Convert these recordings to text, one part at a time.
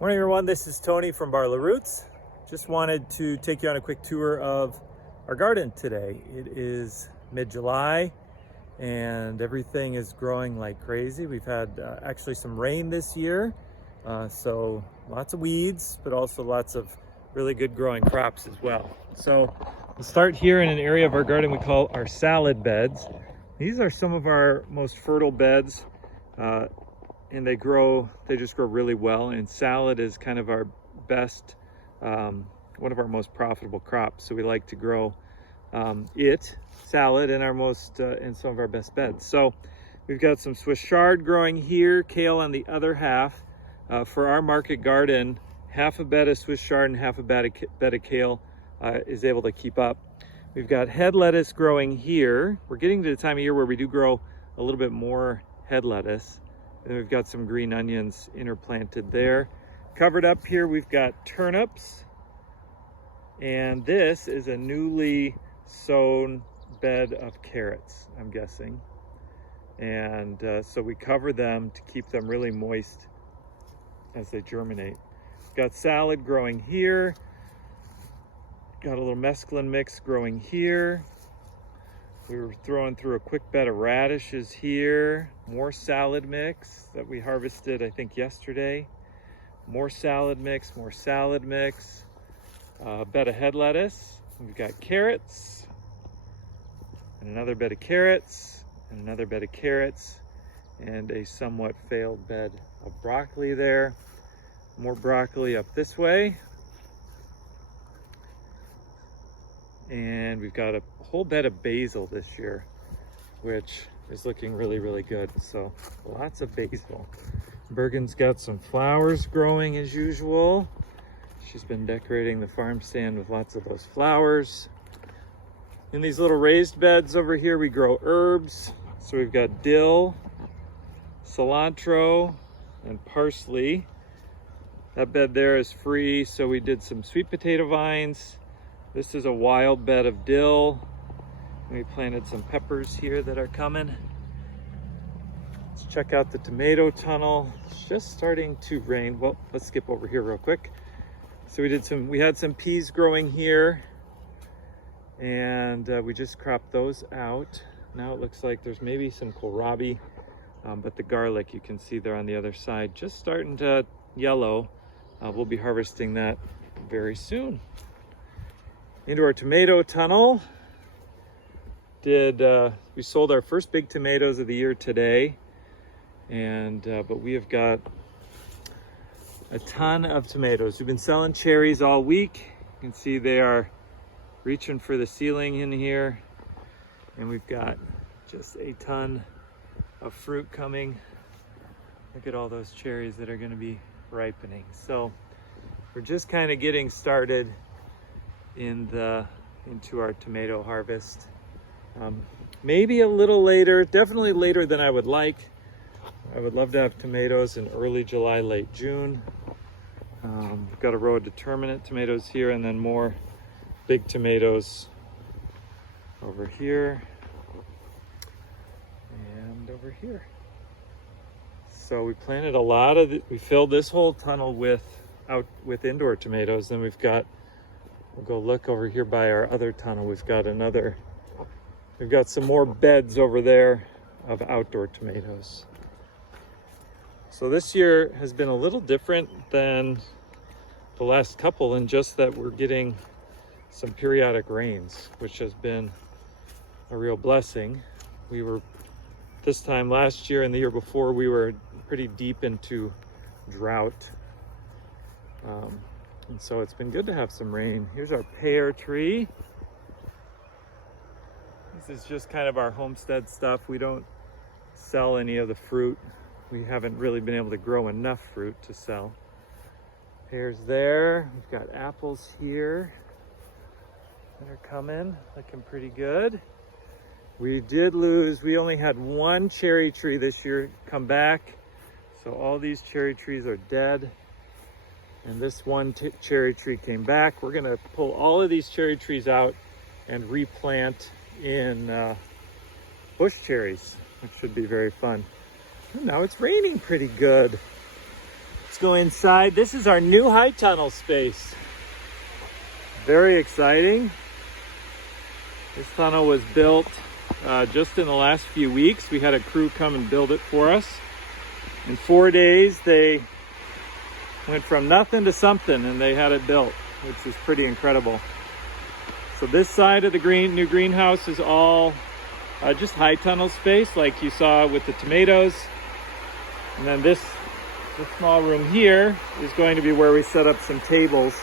Morning everyone, this is Tony from Barla Roots. Just wanted to take you on a quick tour of our garden today. It is mid-July and everything is growing like crazy. We've had actually some rain this year, so lots of weeds, but also lots of really good growing crops as well. So we'll start here in an area of our garden we call our salad beds. These are some of our most fertile beds. And they just grow really well, and salad is kind of our best, one of our most profitable crops. So we like to grow salad in in some of our best beds. So we've got some Swiss chard growing here, kale on the other half. For our market garden, half a bed of Swiss chard and half a bed of kale is able to keep up. We've got head lettuce growing here. We're getting to the time of year where we do grow a little bit more head lettuce. And we've got some green onions interplanted there. Covered up here, we've got turnips. And this is a newly sown bed of carrots, I'm guessing. And so we cover them to keep them really moist as they germinate. Got salad growing here. Got a little mesclun mix growing here. We were throwing through a quick bed of radishes here. More salad mix that we harvested, I think, yesterday. More salad mix, more salad mix. Bed of head lettuce. We've got carrots. And another bed of carrots. And another bed of carrots. And a somewhat failed bed of broccoli there. More broccoli up this way. And we've got a whole bed of basil this year, which is looking really, really good. So lots of basil. Bergen's got some flowers growing as usual. She's been decorating the farm stand with lots of those flowers. In these little raised beds over here, we grow herbs. So we've got dill, cilantro, and parsley. That bed there is free, so we did some sweet potato vines. This is a wild bed of dill. We planted some peppers here that are coming. Let's check out the tomato tunnel. It's just starting to rain. Well, let's skip over here real quick. So we had some peas growing here, and we just cropped those out. Now it looks like there's maybe some kohlrabi, but the garlic you can see there on the other side just starting to yellow. We'll be harvesting that very soon. Into our tomato tunnel. We sold our first big tomatoes of the year today, but we have got a ton of tomatoes. We've been selling cherries all week. You can see they are reaching for the ceiling in here, and we've got just a ton of fruit coming. Look at all those cherries that are going to be ripening. So we're just kind of getting started into our tomato harvest. Maybe a little later, definitely later than I would like. I would love to have tomatoes in early July, late June. We've got a row of determinate tomatoes here, and then more big tomatoes over here and over here. So we planted a lot of we filled this whole tunnel with indoor tomatoes. Then we've got, we'll go look over here by our other tunnel. We've got some more beds over there of outdoor tomatoes. So this year has been a little different than the last couple in just that we're getting some periodic rains, which has been a real blessing. This time last year and the year before, we were pretty deep into drought. And so it's been good to have some rain. Here's our pear tree. This is just kind of our homestead stuff. We don't sell any of the fruit. We haven't really been able to grow enough fruit to sell. Pears there. We've got apples here that are coming, looking pretty good. We only had one cherry tree this year come back. So all these cherry trees are dead. And this one cherry tree came back. We're gonna pull all of these cherry trees out and replant in bush cherries, which should be very fun. And now it's raining pretty good. Let's go inside. This is our new high tunnel space. Very exciting. This tunnel was built just in the last few weeks. We had a crew come and build it for us. In 4 days, they went from nothing to something and they had it built, which is pretty incredible. So this side of the new greenhouse is all just high tunnel space like you saw with the tomatoes. And then this small room here is going to be where we set up some tables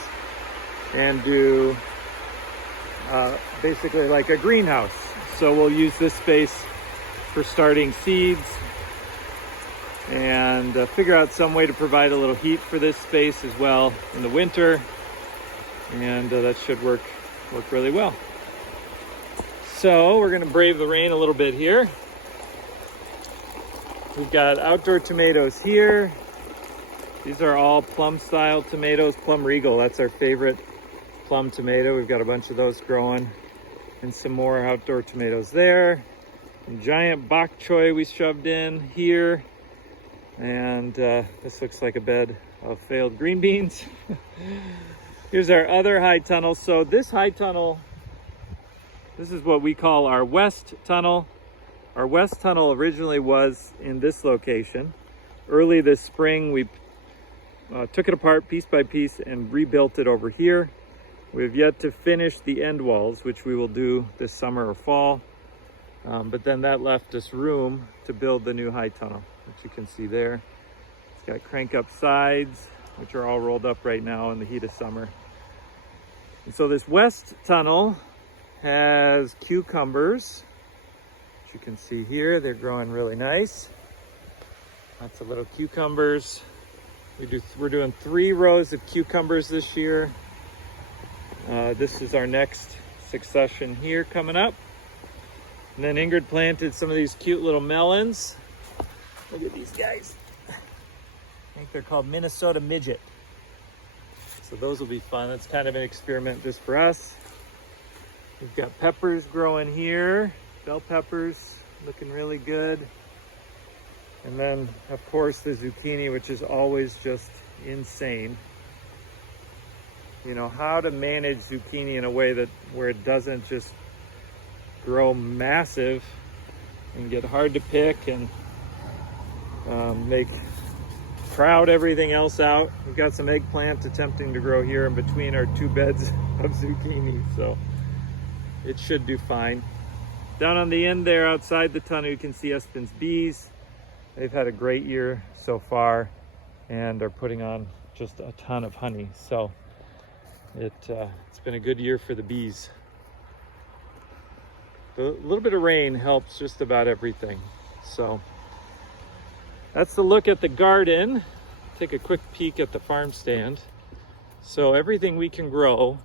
and do basically like a greenhouse. So we'll use this space for starting seeds and figure out some way to provide a little heat for this space as well in the winter. And that should work really well. So we're gonna brave the rain a little bit here. We've got outdoor tomatoes here. These are all plum style tomatoes, Plum Regal. That's our favorite plum tomato. We've got a bunch of those growing, and some more outdoor tomatoes there. Some giant bok choy we shoved in here. And this looks like a bed of failed green beans. Here's our other high tunnel. So this high tunnel, this is what we call our west tunnel. Our west tunnel originally was in this location. Early this spring, we took it apart piece by piece and rebuilt it over here. We've yet to finish the end walls, which we will do this summer or fall. But then that left us room to build the new high tunnel, which you can see there. It's got crank up sides, which are all rolled up right now in the heat of summer. And so this west tunnel has cucumbers, which you can see here. They're growing really nice. Lots of little cucumbers. We're doing 3 rows of cucumbers this year. This is our next succession here coming up. And then Ingrid planted some of these cute little melons. Look at these guys. I think they're called Minnesota Midget. So those will be fun. That's kind of an experiment just for us. We've got peppers growing here. Bell peppers looking really good. And then, of course, the zucchini, which is always just insane. You know, how to manage zucchini in a way where it doesn't just grow massive and get hard to pick and crowd everything else out. We've got some eggplant attempting to grow here in between our 2 beds of zucchini, so it should do fine. Down on the end there outside the tunnel, you can see Espen's bees. They've had a great year so far and are putting on just a ton of honey. So it's been a good year for the bees. A little bit of rain helps just about everything. So that's the look at the garden. Take a quick peek at the farm stand. So everything we can grow,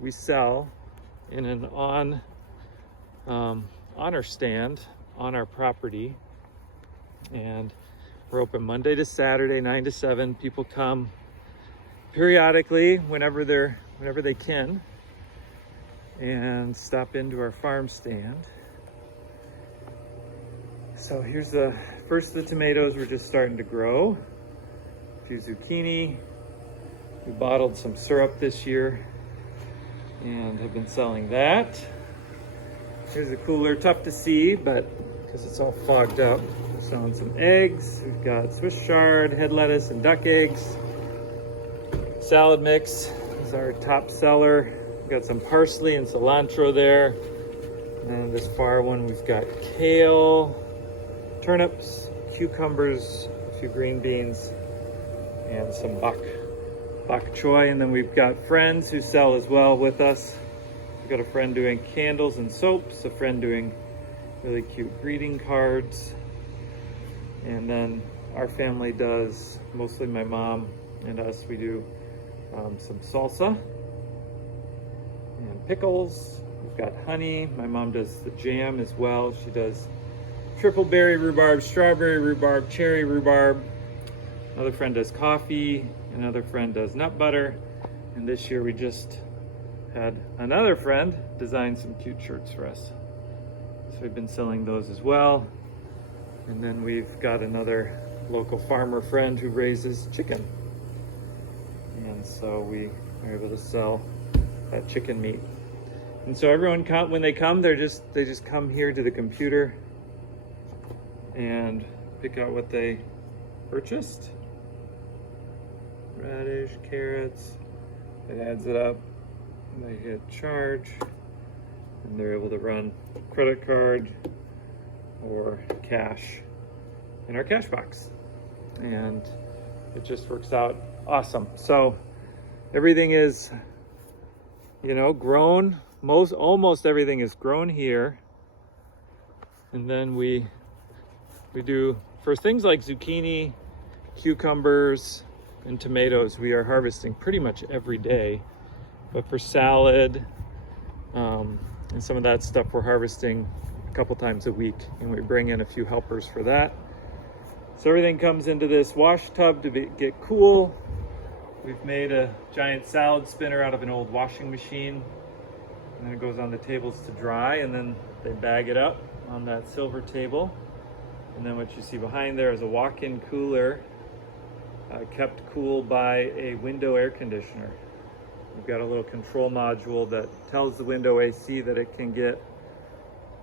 we sell in an on our stand on our property. And we're open Monday to Saturday, 9 to 7. People come periodically whenever they can and stop into our farm stand. So here's the first of the tomatoes. We're just starting to grow. A few zucchini. We bottled some syrup this year and have been selling that. Here's the cooler, tough to see, but because it's all fogged up. We're selling some eggs. We've got Swiss chard, head lettuce, and duck eggs. Salad mix is our top seller. We've got some parsley and cilantro there. And this far one, we've got kale, turnips, cucumbers, a few green beans, and some bok choy. And then we've got friends who sell as well with us. We've got a friend doing candles and soaps, a friend doing really cute greeting cards. And then our family does, mostly my mom and us, we do some salsa and pickles. We've got honey. My mom does the jam as well. She does triple berry rhubarb, strawberry rhubarb, cherry rhubarb. Another friend does coffee. Another friend does nut butter. And this year we just had another friend design some cute shirts for us. So we've been selling those as well. And then we've got another local farmer friend who raises chicken. And so we are able to sell that chicken meat. And so everyone, when they come, they just come here to the computer and pick out what they purchased. Radish, carrots, it adds it up, they hit charge, and they're able to run credit card or cash in our cash box. And it just works out awesome. So everything is, you know, grown, almost everything is grown here. And then we do, for things like zucchini, cucumbers, and tomatoes, we are harvesting pretty much every day. But for salad and some of that stuff, we're harvesting a couple times a week, and we bring in a few helpers for that. So everything comes into this wash tub to get cool. We've made a giant salad spinner out of an old washing machine, and then it goes on the tables to dry, and then they bag it up on that silver table. And then what you see behind there is a walk-in cooler, kept cool by a window air conditioner. We've got a little control module that tells the window AC that it can get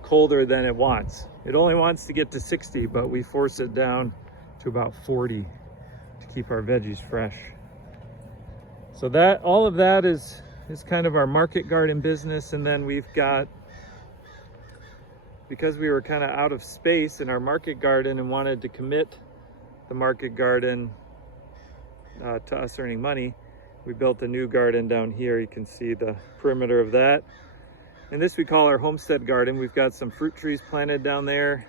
colder than it wants. It only wants to get to 60, but we force it down to about 40 to keep our veggies fresh. So that, all of that is kind of our market garden business. And then we've got, because we were kind of out of space in our market garden and wanted to commit the market garden to us earning money, we built a new garden down here. You can see the perimeter of that. And this we call our homestead garden. We've got some fruit trees planted down there.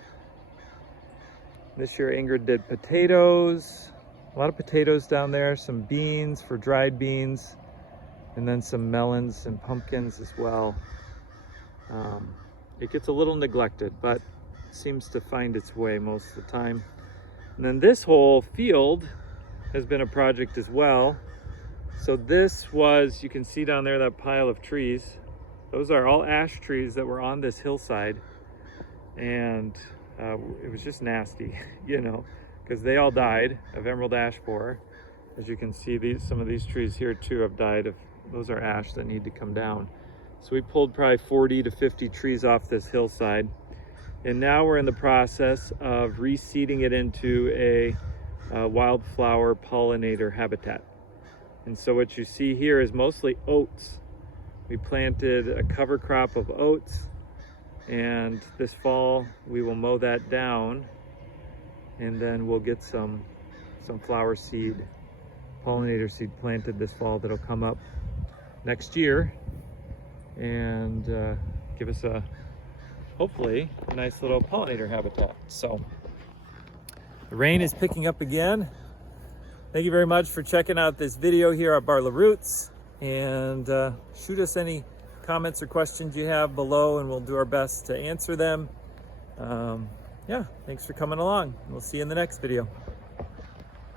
This year Ingrid did potatoes, a lot of potatoes down there, some beans for dried beans, and then some melons and pumpkins as well. It gets a little neglected, but seems to find its way most of the time. And then this whole field has been a project as well. So this was, you can see down there that pile of trees. Those are all ash trees that were on this hillside. And it was just nasty, you know, because they all died of emerald ash borer. As you can see, some of these trees here too have died of, those are ash that need to come down. So we pulled probably 40 to 50 trees off this hillside. And now we're in the process of reseeding it into a wildflower pollinator habitat. And so what you see here is mostly oats. We planted a cover crop of oats, and this fall we will mow that down, and then we'll get some flower seed, pollinator seed planted this fall that'll come up next year and give us hopefully a nice little pollinator habitat. So the rain is picking up again. Thank you very much for checking out this video here at Barla Roots, and shoot us any comments or questions you have below, and we'll do our best to answer them. Yeah, thanks for coming along. We'll see you in the next video.